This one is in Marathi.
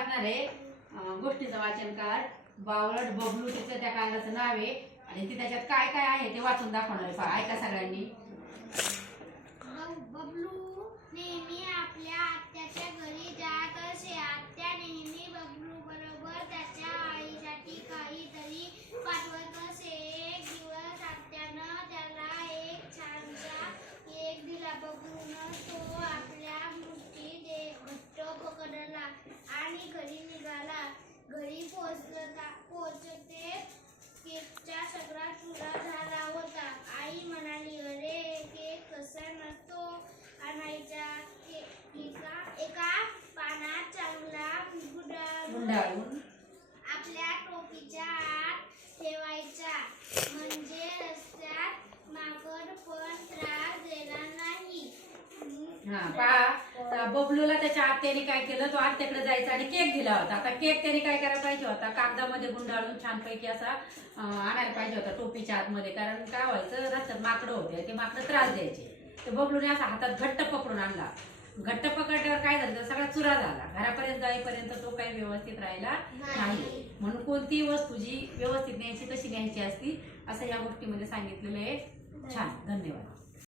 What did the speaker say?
वाचणार आहे गोष्टीचं वाचन कार्ड. बावळट बबलू तिचं त्या कार्डाचं नाव आहे आणि ती त्याच्यात काय काय आहे ते वाचून दाखवणार आहे. पहा, ऐका सगळ्यांनी. बबलू नेहमी आपल्या आत्याच्या घरी जात असे. आत्या नेहमी बबलू बरोबर त्याच्या आईसाठी काहीतरी पाठवत असे. एक दिवस आत्यानं त्याला एक छानसा केक दिला. बबलूनं तो आपल्या मुठीत घट्ट पकडला आणि घरी निघाला. घरी पोहोचते केकचा सगळा चुरा झाला होता. आई म्हणाली, अरे केक कसा नसतो आणायचा. एका पानात चांगला गुंडाळून आपल्या टोपीच्या आत ठेवायचा, म्हणजे रस्त्यात माकड पण त्रास देणार नाही. पहा, बबलूला त्याच्या आत्याने काय केलं, तो आत्याकडे जायचा आणि केक दिला होता. आता केक त्याने काय करायला पाहिजे होता, कागदामध्ये गुंडाळून छानपैकी असा आणायला पाहिजे होता टोपीच्या आतमध्ये. कारण काय व्हायचं, रस्त्यात माकडं होते, ते माकडं त्रास द्यायचे. तर बबलूने असा हातात घट्ट पकडून आणला. घट्ट पकडल्यावर काय झालं, सगळा चुरा झाला. घरापर्यंत जाईपर्यंत तो काही व्यवस्थित राहिला नाही. म्हणून कोणती वस्तू जी व्यवस्थित न्यायची तशी न्यायची असती, असं या गोष्टीमध्ये सांगितलेलं आहे. छान, धन्यवाद.